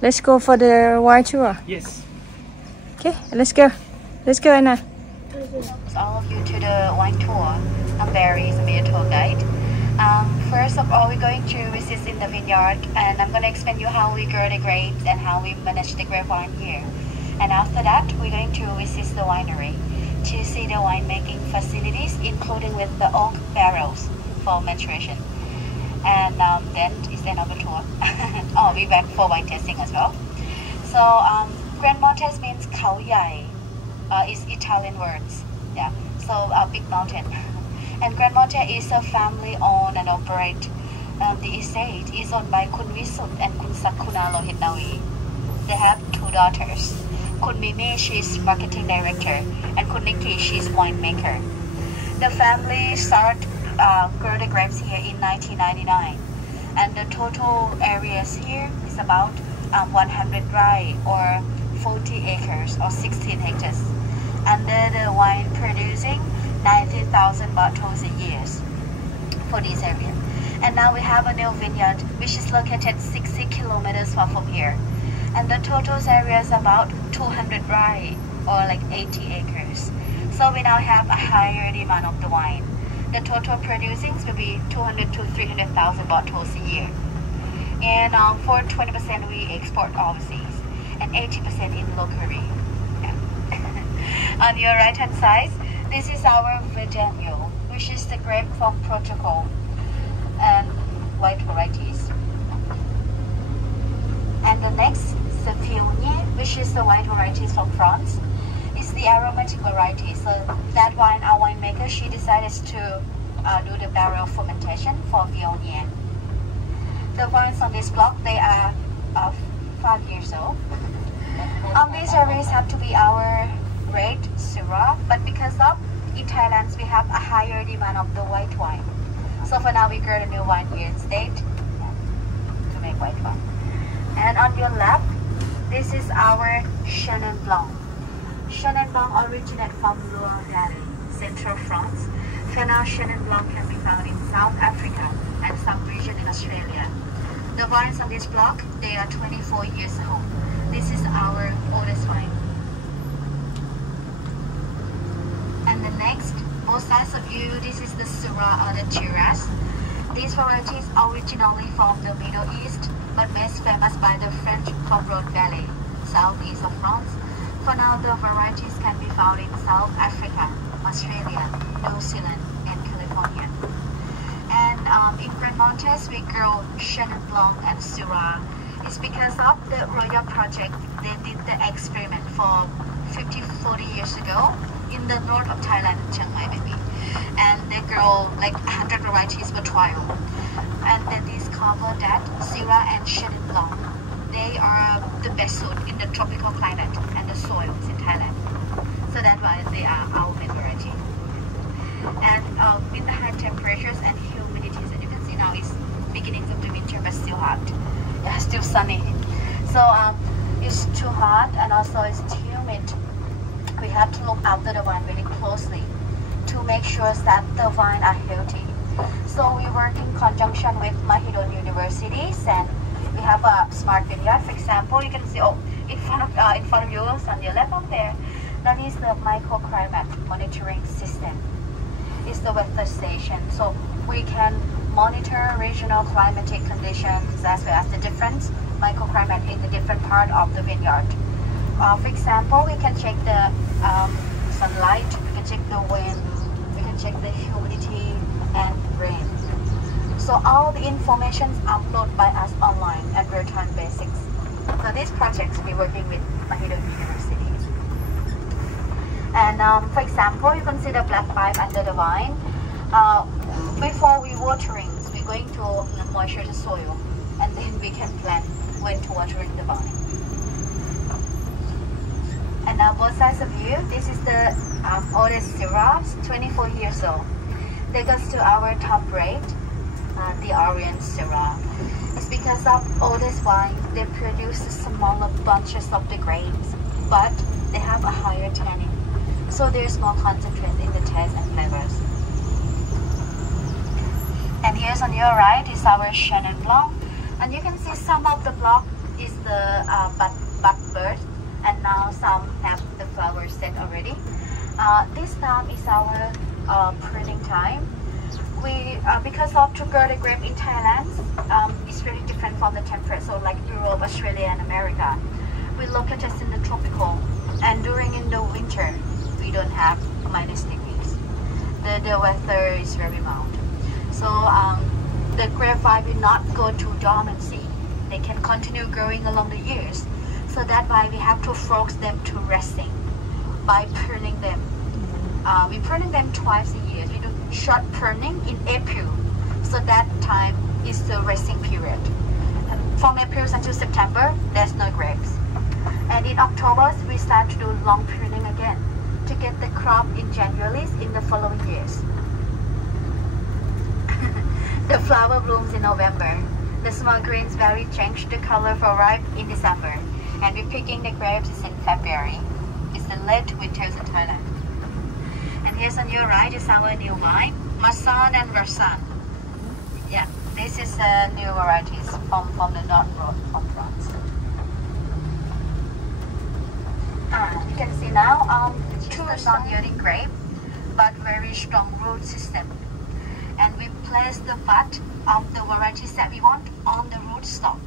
Let's go for the wine tour. Yes. Okay, let's go. Let's go, Anna. All of you to the wine tour. I'm Barry, I'm your tour guide. First of all, we're going to visit in the vineyard, and I'm going to explain you how we grow the grapes and how we manage the grapevine here. And after that, we're going to visit the winery to see the winemaking facilities, including with the oak barrels for maturation. And then it's another tour. Oh, we went for wine tasting as well. So GranMonte means Khao Yai. Is Italian words. Yeah. So big mountain. And GranMonte is a family-owned and operate. The estate is owned by Kun Visut and Kun Sakuna Lohitnawi. They have 2 daughters. Kun Mimi, she's marketing director, and Kun Nikki, she's winemaker. The family started grow the grapes here in 1999, and the total areas here is about 100 rai or 40 acres or 16 hectares. Under the wine producing 90,000 bottles a year for this area. And now we have a new vineyard which is located 60 kilometers far from here. And the total area is about 200 rai or like 80 acres. So we now have a higher demand of the wine. The total producing will be 200 to 300,000 bottles a year. And for 20% we export overseas and 80% in locally. Yeah. On your right hand side, this is our Vineyard, which is the grape from Portugal and white varieties. And the next, the Vineyard, which is the white varieties from France, is the aromatic variety. So that wine, our winemaker, she decided to do the barrel fermentation for Vineyard. The wines on this block, they are 5 years old. These areas have to be our red Syrah, but because of in Thailand we have a higher demand of the white wine. So for now we grow the new wine here instead to make white wine. And on your left, this is our Chenin Blanc. Chenin Blanc originates from Loire Valley, central France. For now, Chenin Blanc can be found in South Africa and some region in Australia. The wines on this block, they are 24 years old. This is our oldest wine. And the next, both sides of you, this is the Syrah or the Shiraz. These varieties originally from the Middle East, but best famous by the French Cobrod Valley, southeast of France. For now, the varieties can be found in South Africa, Australia, New Zealand, and California. And in GranMonte, we grow Chenin Blanc and Syrah. It's because of the Royal Project. They did the experiment for 40 years ago in the north of Thailand, Chiang Mai maybe. And they grow like 100 varieties for trial. And they discovered that Syrah and Chenin Blanc, they are the best suited in the tropical climate and the soils in Thailand. So that's why they are our main variety. And with the high temperatures and humidities, and you can see now it's beginnings of the winter but still hot. Yeah, still sunny. So it's too hot and also it's too humid. We have to look after the wine very closely to make sure that the wine are healthy. So we work in conjunction with Mahidol universities, and we have a smart vineyard. For example, you can see in front of you on your left up there, that is the microclimate monitoring system. It's the weather station, so we can monitor regional climatic conditions as well as the different microclimate in the different part of the vineyard. For example, we can check the sunlight, we can check the wind, we can check the humidity and rain. So all the information is uploaded by us online at real-time basis. So these projects we're working with Mahidol University. And for example, you can see the black pipe under the vine. Before we watering, we're going to moisture the soil, and then we can plan when to watering the vine. And now both sides of you, this is the oldest Syrah, 24 years old. That goes to our top rate, the Orient Syrah. It's because of oldest wine, they produce smaller bunches of the grapes, but they have a higher tannin. So there's more concentrate in the taste and flavors. And here's on your right is our Chenin Blanc. And you can see some of the block is the bud birth, and now some have the flowers set already. This time is our pruning time. We because of sugar the grape in Thailand is very different from the temperate, so like Europe, Australia, and America. We located in the tropical, and during in the winter we don't have -degrees. The weather is very mild, so the grapevine will not go to dormancy. They can continue growing along the years. So that's why we have to force them to resting by pruning them. We pruning them twice a year. We do short pruning in April. So that time is the resting period. And from April until September, there's no grapes. And in October, we start to do long pruning again to get the crop in January in the following years. The flower blooms in November. The small greens very change the color for ripe in December. And we're picking the grapes in February. It's the late winters in Thailand. And here's on your right is our new wine, Masan and Rasan. Yeah, this is new varieties from the North Road from France. You can see now, two non-yielding grape, but very strong root system. And we place the bud of the varieties that we want on the rootstock.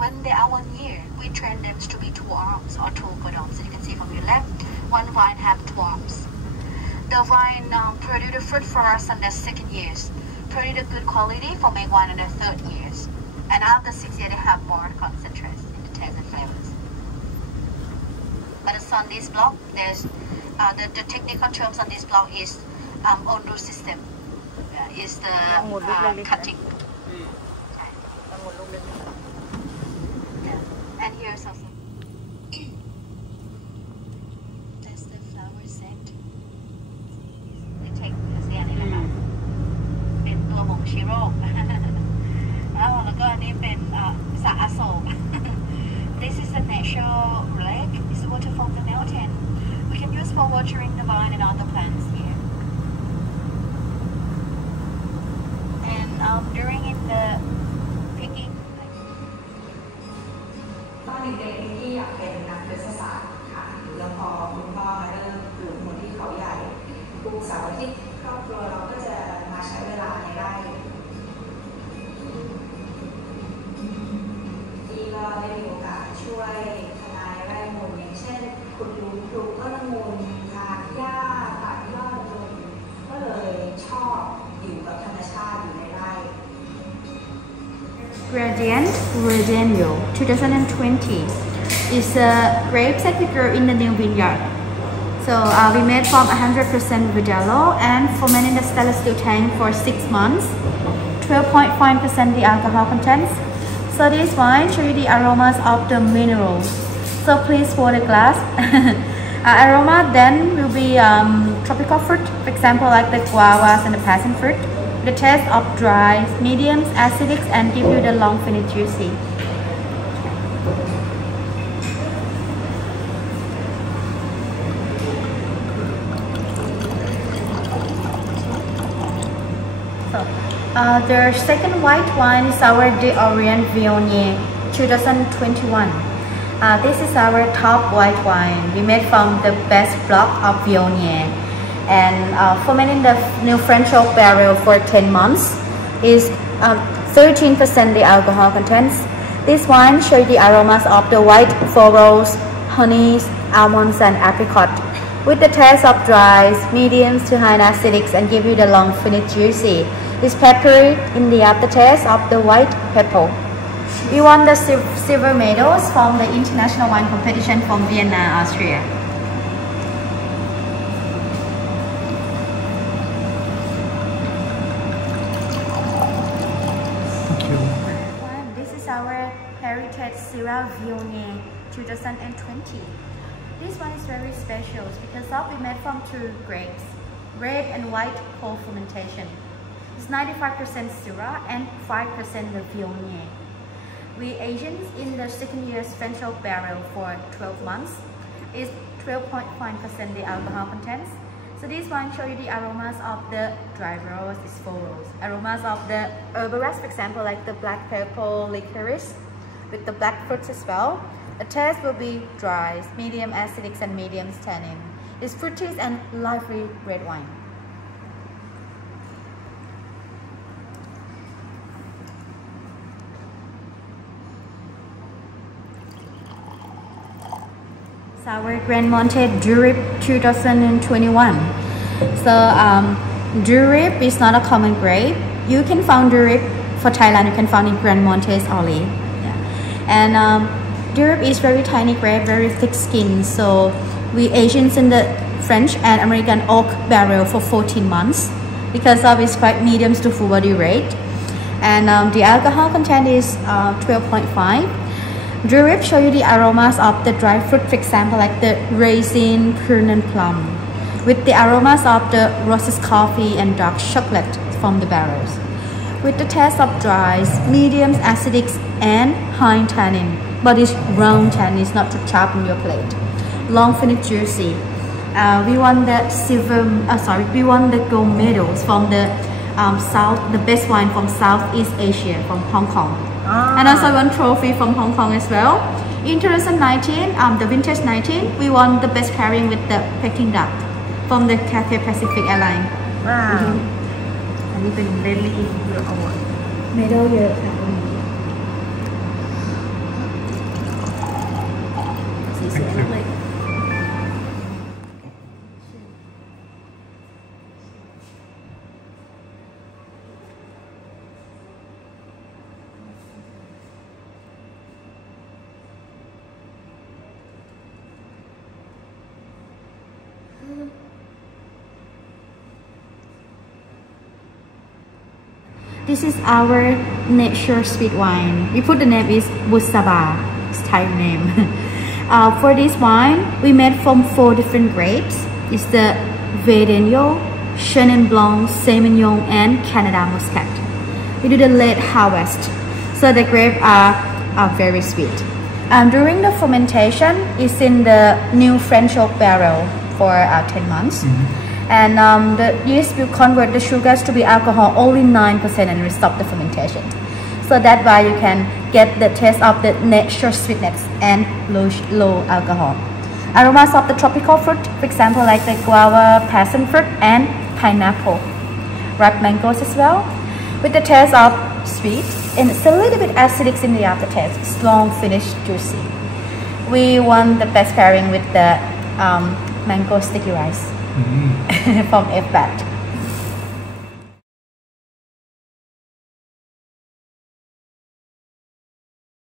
When they are 1 year, we train them to be 2 arms or 2 codons. So you can see from your left, one vine have 2 arms. The vine produce the fruit for us in the 2nd years, produce a good quality for make wine in the 3rd years. And after 6 years, they have more concentrates in the taste and flavors. But on this block, there's the technical terms on this block is on-root system. Is the cutting. And here's also that's the flower set. They take theเสียนี่นะคะเป็นตัวบ่งชี้โรคแล้วก็อันนี้เป็นสระอโศก This is a natural lake. It's water from the mountain. We can use for watering the vine and other plants here. During in the picking ตอนเด็กๆที่อยากเป็นนักวิทยาศาสตร์ค่ะแล้วพอคุณพ่อมาเริ่มปลูกหมุนที่เขาใหญ่ทุกเสาร์อาทิตย์ครอบครัวเราก็จะมาใช้เวลาในไร่ที่ก็ได้มีโอกาสช่วยทนายไร่มูลอย่างเช่นขุดหลุมปลูกต้นมูลทานหญ้าตัดยอดมูลก็เลยชอบอยู่กับธรรมชาติอยู่ในไร่ Gradient Redenio 2020 is grapes that we grow in the new vineyard. So we made from 100% Verdelho and fermented in the stainless steel tank for 6 months. 12.5% the alcohol contents. So this wine show you the aromas of the minerals. So please pour the glass. Aroma then will be tropical fruit, for example like the guavas and the passion fruit. The taste of dry, mediums, acidic, and give you the long finish juicy. So, the second white wine is our De Orient Viognier 2021. This is our top white wine. We made from the best block of Viognier. And fermenting the new French oak barrel for 10 months is 13% the alcohol contents. This wine shows the aromas of the white florals, honeys, almonds, and apricot, with the taste of dries, mediums to high acidics, and give you the long finish juicy. It's peppery in the aftertaste of the white pepper. We won the silver medals from the international wine competition from Vienna, Austria. Heritage Syrah Viognier 2020. This one is very special because we made from 2 grapes, red and white cold fermentation. It's 95% Syrah and 5% the Viognier. We aged in the 2nd year's French oak barrel for 12 months. It's 12.5% the alcohol contents. So this one show you the aromas of the dry rose, is full rose. Aromas of the herbal, for example, like the black pepper, licorice, with the black fruits as well. The taste will be dry, medium acidic and medium tannin. It's fruity and lively red wine. Our GranMonte Durip 2021. So Durip is not a common grape. You can find Durip for Thailand. You can find in GranMonte only. Yeah. And Durip is very tiny grape, very thick skin. So we aged in the French and American oak barrel for 14 months because of its quite medium to full body rate. And the alcohol content is 12.5. Durip show you the aromas of the dry fruit, for example, like the raisin, prune, and plum, with the aromas of the roasted coffee and dark chocolate from the barrels. With the taste of dries, medium acidic, and high tannin, but it's round tannin, it's not too sharp on your plate. Long finish, juicy. We won the we won the gold medals from the the best wine from Southeast Asia, from Hong Kong. And also won trophy from Hong Kong as well. In 2019, the vintage 19, we won the best pairing with the Peking duck from the Cathay Pacific Airline. Wow. อันนี้เป็น Lily Award Medal เยอะค่ะสีสวยมากเลย This is our nature sweet wine. We put the name is Busaba, it's Thai name. For this wine, we made from 4 different grapes. It's the Vineyard, Chenin Blanc, Semillon, and Canada Muscat. We do the late harvest, so the grapes are very sweet. During the fermentation, it's in the new French oak barrel for 10 months. And the yeast will convert the sugars to be alcohol only 9% and will stop the fermentation. So that's why you can get the taste of the natural sweetness and low alcohol. Aromas of the tropical fruit, for example, like the guava, passion fruit, and pineapple. Ripe mangoes as well, with the taste of sweet and it's a little bit acidic in the aftertaste. It's long finish, juicy. We won the best pairing with the mango sticky rice. From FB.